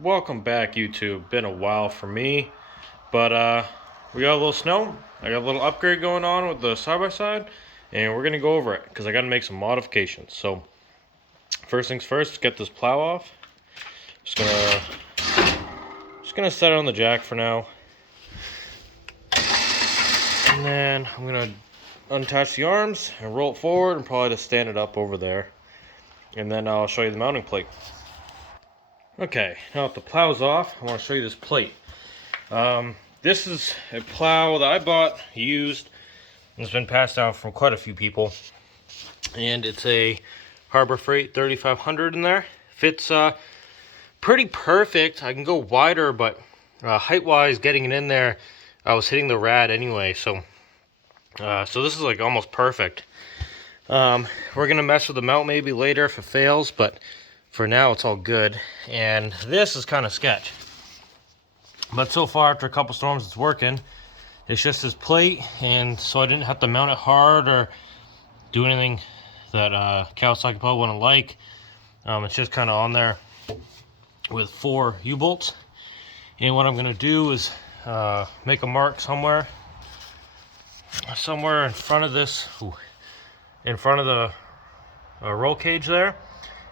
Welcome back, YouTube. Been a while for me, but we got a little snow. I got a little upgrade going on with the side-by-side, and we're gonna go over it because I gotta make some modifications. So first things first, get this plow off. Just gonna set it on the jack for now, and then I'm gonna unattach the arms and roll it forward and probably just stand it up over there, and then I'll show you the mounting plate. Okay, now that the plow's off, I want to show you this plate. This is a plow that I bought used. It's been passed down from quite a few people, and it's a Harbor Freight 3500 in there. Fits pretty perfect. I can go wider, but height-wise, getting it in there, I was hitting the rad anyway. So this is like almost perfect. We're gonna mess with the mount maybe later if it fails, but for now it's all good. And this is kind of sketch, but so far after a couple storms it's working. It's just this plate, and so I didn't have to mount it hard or do anything that Kawasaki probably wouldn't like. It's just kind of on there with 4 U-bolts, and what I'm gonna do is make a mark somewhere in front of this, in front of the roll cage there,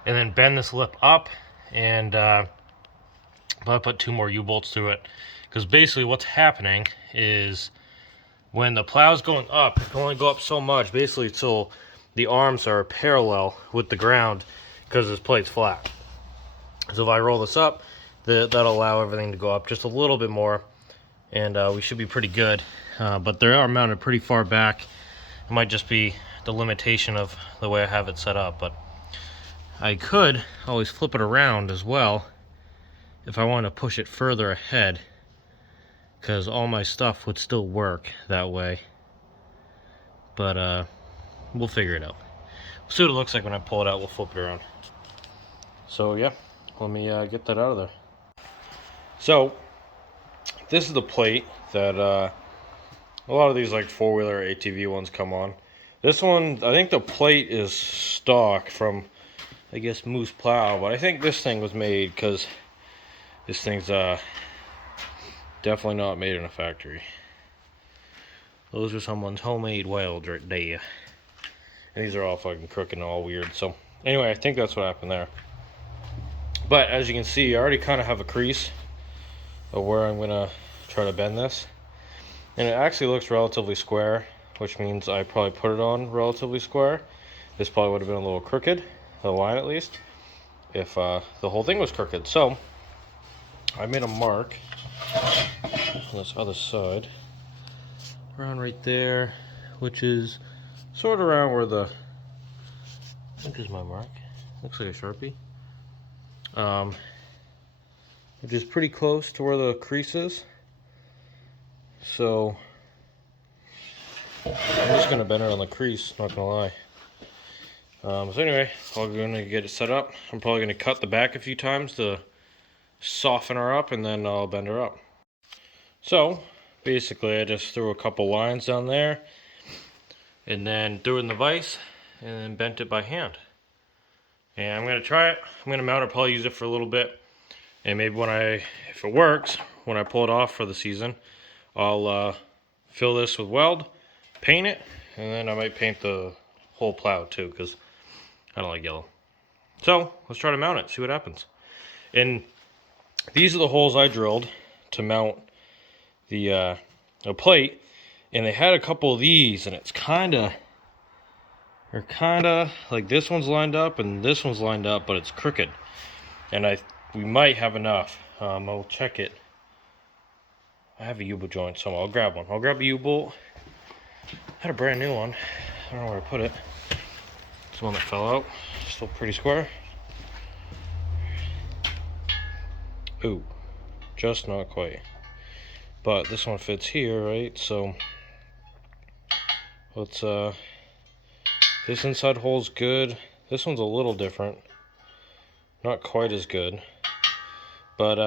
and then bend this lip up, and I'll put 2 more U-bolts through it, because basically what's happening is when the plow's going up, it can only go up so much, basically till the arms are parallel with the ground, because this plate's flat. So if I roll this up, that'll allow everything to go up just a little bit more, and we should be pretty good. But they are mounted pretty far back. It might just be the limitation of the way I have it set up, but I could always flip it around as well if I want to push it further ahead, because all my stuff would still work that way. But we'll figure it out. We'll see what it looks like when I pull it out. We'll flip it around. So yeah, let me get that out of there. So this is the plate that a lot of these like 4-wheeler ATV ones come on. This one, I think the plate is stock from, I guess, Moose Plow, but I think this thing was made because this thing's definitely not made in a factory. Those are someone's homemade welds right there. And these are all fucking crooked and all weird. So anyway, I think that's what happened there. But as you can see, I already kind of have a crease of where I'm gonna try to bend this. And it actually looks relatively square, which means I probably put it on relatively square. This probably would have been a little crooked, the line at least, if the whole thing was crooked. So I made a mark on this other side, around right there, which is sort of around where the, I think is my mark. Looks like a Sharpie. Which is pretty close to where the crease is. So I'm just gonna bend it on the crease, not gonna lie. So anyway, I'm gonna get it set up. I'm probably gonna cut the back a few times to soften her up, and then I'll bend her up. So basically I just threw a couple lines down there, and then threw it in the vise, and then bent it by hand. And I'm gonna try it. I'm gonna mount it, probably use it for a little bit, and maybe if it works, when I pull it off for the season, I'll fill this with weld, paint it, and then I might paint the whole plow too, because I don't like yellow. So let's try to mount it, see what happens. And these are the holes I drilled to mount the plate, and they had a couple of these, and they're kind of like this one's lined up and this one's lined up, but it's crooked. And we might have enough. I'll check it. I have a U-bolt joint somewhere. I'll grab one. I'll grab a U-bolt. I had a brand new one. I don't know where to put it. It's one that fell out. Still pretty square. Ooh, just not quite. But this one fits here, right? So let's this inside hole's good. This one's a little different. Not quite as good. But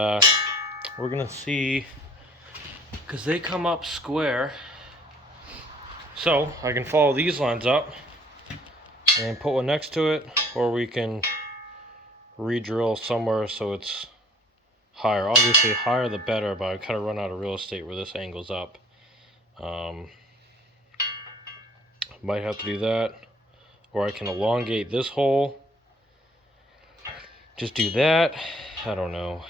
we're gonna see, because they come up square. So I can follow these lines up and put one next to it, or we can re-drill somewhere so it's higher. Obviously, higher the better, but I kind of run out of real estate where this angles up. Might have to do that, or I can elongate this hole. Just do that. I don't know.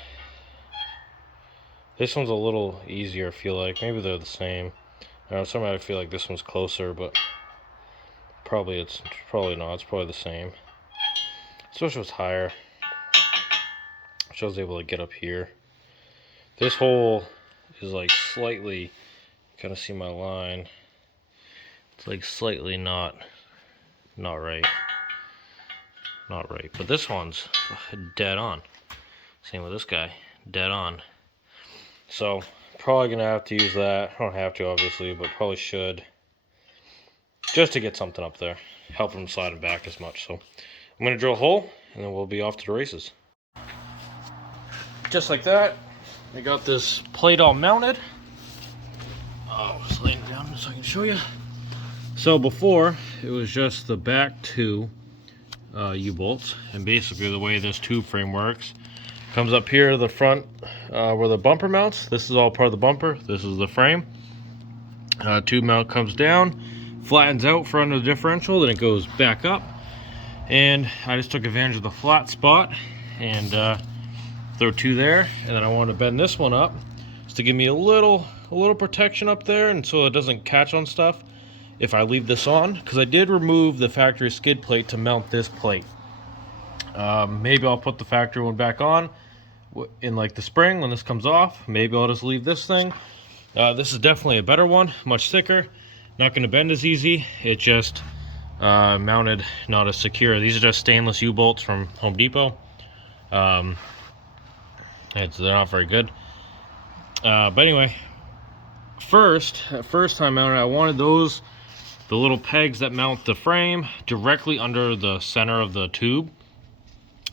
This one's a little easier, I feel like. Maybe they're the same. Somehow I feel like this one's closer, but it's probably not. It's probably the same. Especially if it's higher. So I was able to get up here. This hole is like slightly, kind of see my line. It's like slightly not right. Not right. But this one's dead on. Same with this guy. Dead on. So probably gonna have to use that. I don't have to obviously, but probably should. Just to get something up there. Help them slide it back as much. So I'm gonna drill a hole and then we'll be off to the races. Just like that, I got this plate all mounted. Oh, just laying it down so I can show you. So before, it was just the back two U-bolts, and basically the way this tube frame works, comes up here to the front where the bumper mounts. This is all part of the bumper. This is the frame. Tube mount comes down, flattens out for under the differential, then it goes back up. And I just took advantage of the flat spot and throw two there, and then I wanted to bend this one up just to give me a little protection up there, and so it doesn't catch on stuff if I leave this on, because I did remove the factory skid plate to mount this plate. Maybe I'll put the factory one back on in like the spring when this comes off. Maybe I'll just leave this thing. This is definitely a better one, much thicker, not going to bend as easy. It just mounted not as secure. These are just stainless U-bolts from Home Depot. They're not very good. But anyway, first time mounted, I wanted the little pegs that mount the frame directly under the center of the tube,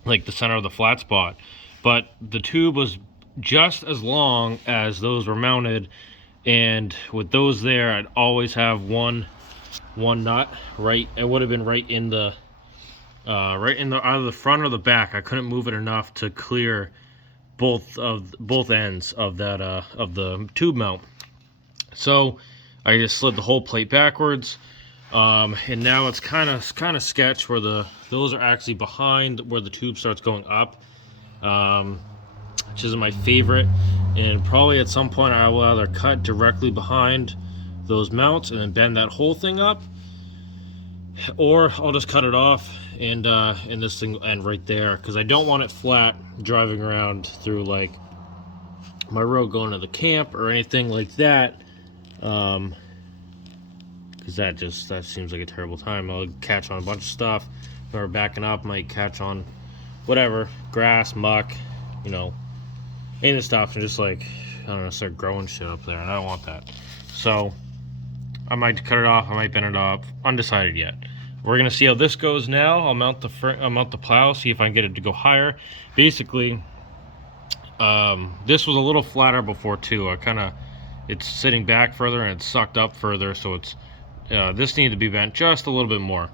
like the center of the flat spot. But the tube was just as long as those were mounted, and with those there, I'd always have one nut right. It would have been right in the either the front or the back. I couldn't move it enough to clear both ends of that of the tube mount. So I just slid the whole plate backwards, and now it's kind of sketch where those are actually behind where the tube starts going up, which isn't my favorite. And probably at some point I will either cut directly behind those mounts and then bend that whole thing up, or I'll just cut it off and this thing will end right there, because I don't want it flat driving around through like my road going to the camp or anything like that, because that seems like a terrible time. I'll catch on a bunch of stuff. When we're backing up, might catch on whatever, grass, muck, you know, any of the stuff, and just like, I don't know, start growing shit up there, and I don't want that. So I might cut it off, I might bend it off, undecided yet. We're gonna see how this goes now. I'll mount the plow, see if I can get it to go higher. Basically, this was a little flatter before too. It's sitting back further and it's sucked up further, so it's this needed to be bent just a little bit more.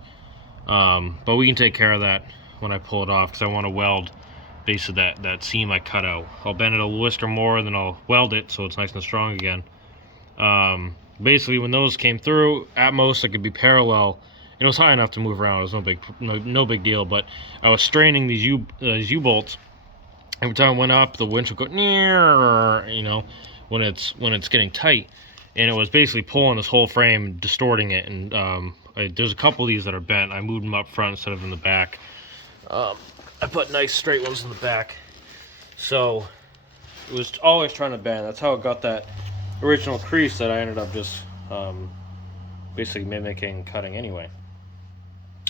But we can take care of that when I pull it off, because I want to weld basically that seam I cut out. I'll bend it a whisker more, then I'll weld it so it's nice and strong again. Basically, when those came through, at most it could be parallel. It was high enough to move around. It was no big deal. But I was straining these U-bolts. Every time I went up, the winch would go near, you know, when it's getting tight, and it was basically pulling this whole frame, distorting it. And there's a couple of these that are bent. I moved them up front instead of in the back. I put nice straight ones in the back. So it was always trying to bend. That's how it got that original crease that I ended up just basically mimicking cutting anyway.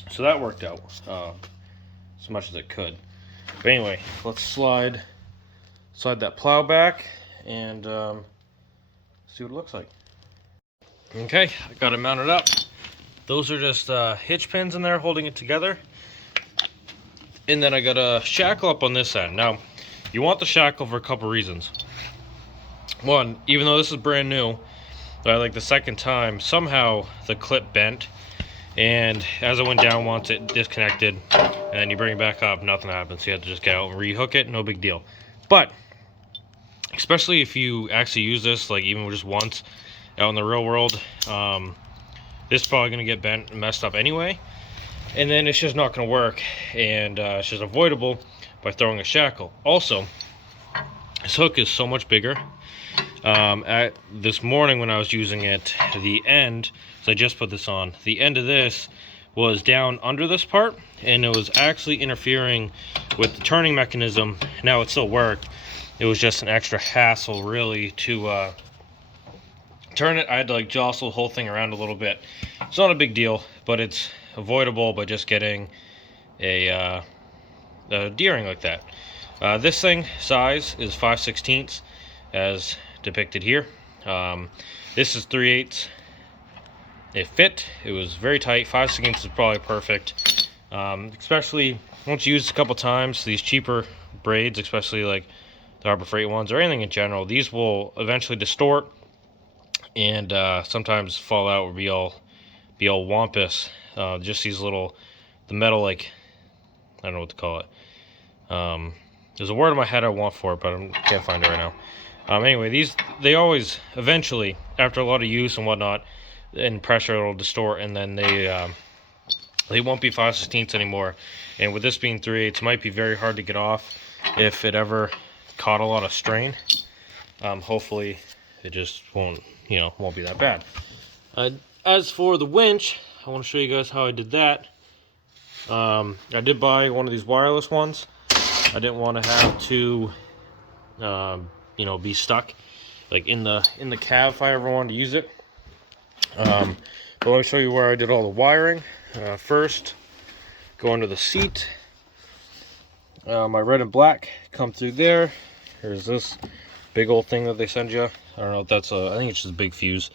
So that worked out as much as it could. But anyway, let's slide that plow back and see what it looks like. Okay, I got it mounted up. Those are just hitch pins in there holding it together. And then I got a shackle up on this end. Now, you want the shackle for a couple reasons. One, even though this is brand new, like the second time, somehow the clip bent, and as it went down once, it disconnected, and then you bring it back up, nothing happens. So you have to just get out and rehook it, no big deal. But especially if you actually use this, like even just once out in the real world. This is probably going to get bent and messed up anyway, and then it's just not going to work, and it's just avoidable by throwing a shackle. Also, this hook is so much bigger. This morning when I was using it, the end, so I just put this on, the end of this was down under this part, and it was actually interfering with the turning mechanism. Now it still worked. It was just an extra hassle really to turn it. I had to like jostle the whole thing around a little bit. It's not a big deal, but it's avoidable by just getting a D-ring like that. This thing size is 5/16 as depicted here. This is 3/8. It fit. It was very tight. 5/16 is probably perfect. Especially once you use it a couple times, these cheaper braids, especially like the Harbor Freight ones or anything in general, these will eventually distort and sometimes fall out or be all wampus. Just these little, the metal, like, I don't know what to call it. There's a word in my head I want for it, but I can't find it right now. Anyway, these, they always, eventually, after a lot of use and whatnot, and pressure, it'll distort, and then they won't be 5/16 anymore. And with this being 3/8, it might be very hard to get off if it ever caught a lot of strain. Hopefully, it just won't be that bad. As for the winch, I want to show you guys how I did that. I did buy one of these wireless ones. I didn't want to have to, be stuck like in the cab if I ever wanted to use it. But let me show you where I did all the wiring. First, go under the seat. My red and black come through there. There's this big old thing that they send you. I don't know if that's I think it's just a big fuse.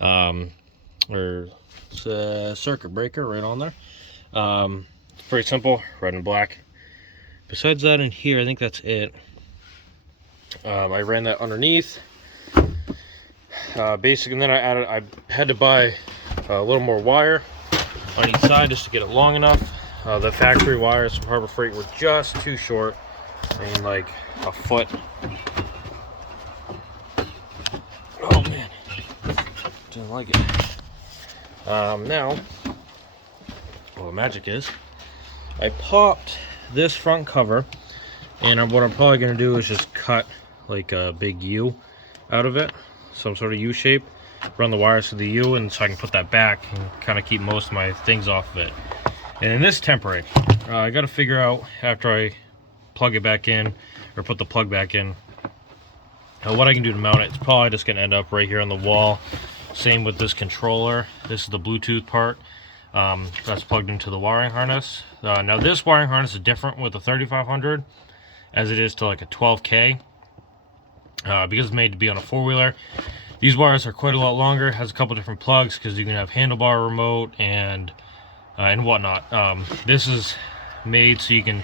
Or it's a circuit breaker right on there. It's pretty simple, red and black. Besides that, in here, I think that's it. I ran that underneath. Basically, and then I had to buy a little more wire on each side just to get it long enough. The factory wires from Harbor Freight were just too short. I mean, like a foot. Oh man, didn't like it. Now, well, the magic is, I popped this front cover, and what I'm probably going to do is just cut like a big U out of it, some sort of U shape, run the wires to the U, and so I can put that back and kind of keep most of my things off of it. And then this temporary, I got to figure out after I plug it back in, or put the plug back in, what I can do to mount it. It's probably just going to end up right here on the wall. Same with this controller. This is the Bluetooth part. That's plugged into the wiring harness. Now this wiring harness is different with the 3500 as it is to like a 12K. Because it's made to be on a four-wheeler. These wires are quite a lot longer. It has a couple different plugs because you can have handlebar remote and whatnot. This is made so you can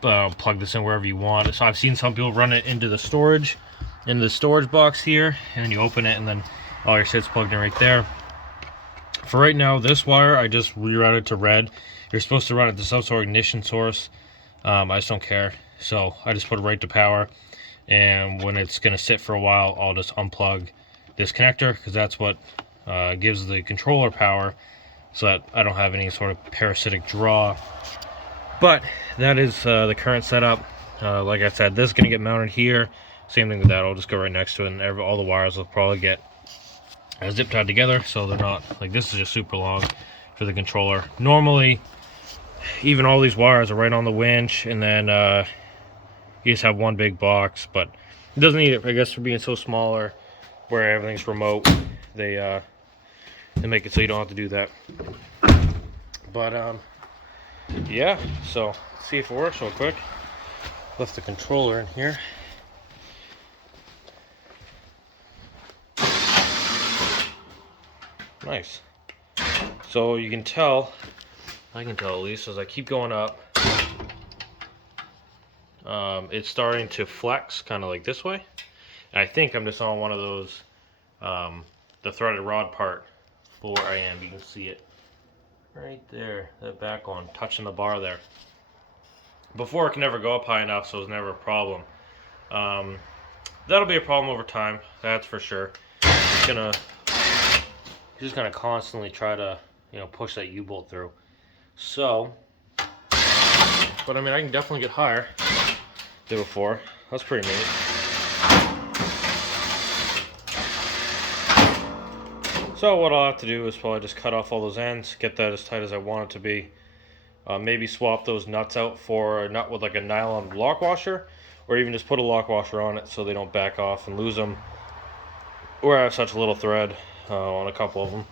plug this in wherever you want. So I've seen some people run it into the storage box here, and then you open it and then all your shit's plugged in right there. For right now, this wire I just rerouted to red. You're supposed to run it to some sort of ignition source. I just don't care, so I just put it right to power. And when it's going to sit for a while, I'll just unplug this connector, because that's what gives the controller power, so that I don't have any sort of parasitic draw. But that is the current setup. Like I said, this is going to get mounted here. Same thing with that. I'll just go right next to it, and all the wires will probably get zip tied together, so they're not like, this is just super long for the controller. Normally, even all these wires are right on the winch, and then you just have one big box, but it doesn't need it, I guess, for being so smaller where everything's remote. They make it so you don't have to do that. But yeah, so let's see if it works real quick. Left the controller in here. Nice. So you can tell, I can tell at least, as I keep going up, it's starting to flex kind of like this way. And I think I'm just on one of those, the threaded rod part for I am. You can see it right there, that back one touching the bar there. Before, it can never go up high enough, so it's never a problem. that'll be a problem over time, that's for sure. He's just gonna constantly try to, you know, push that U-bolt through. So, but I mean, I can definitely get higher than before. That's pretty neat. So what I'll have to do is probably just cut off all those ends, get that as tight as I want it to be. Maybe swap those nuts out for a nut with like a nylon lock washer, or even just put a lock washer on it so they don't back off and lose them. Or I have such a little thread on a couple of them,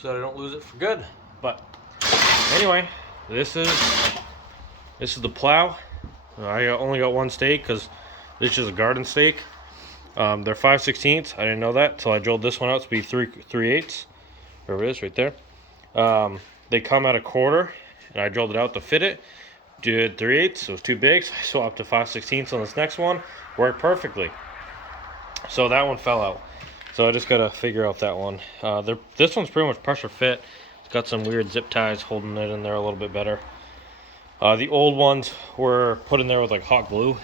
so I don't lose it for good. But anyway, this is the plow. I only got one stake because this is a garden stake. They're 5/16. I didn't know that until I drilled this one out to be 3/8. There it is, right there. They come at a quarter, and I drilled it out to fit it. Did 3/8. It was too big, so I swapped to 5/16 on this next one. Worked perfectly. So that one fell out. So I just gotta figure out that one. This one's pretty much pressure fit. It's got some weird zip ties holding it in there a little bit better. The old ones were put in there with like hot glue.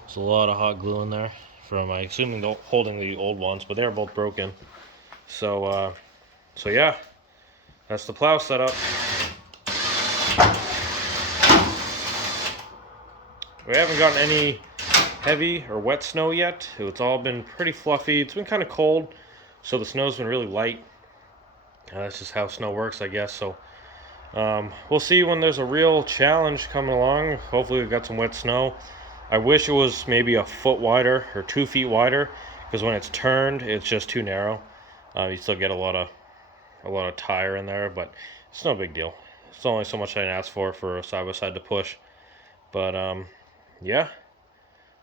There's a lot of hot glue in there from, I assuming, holding the old ones, but they're both broken. So yeah, that's the plow setup. We haven't gotten any heavy or wet snow yet. It's all been pretty fluffy. It's been kind of cold, so the snow's been really light. That's just how snow works, I guess. So we'll see when there's a real challenge coming along. Hopefully we've got some wet snow. I wish it was maybe a foot wider or 2 feet wider, because when it's turned, it's just too narrow. You still get a lot of tire in there, but it's no big deal. It's only so much I can ask for a side-by-side to push. But yeah,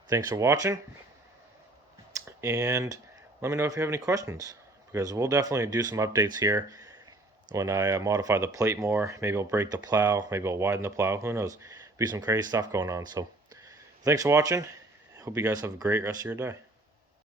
thanks for watching, and let me know if you have any questions, because we'll definitely do some updates here when I modify the plate more. Maybe I'll break the plow, maybe I'll widen the plow, who knows. Be some crazy stuff going on. So thanks for watching. Hope you guys have a great rest of your day.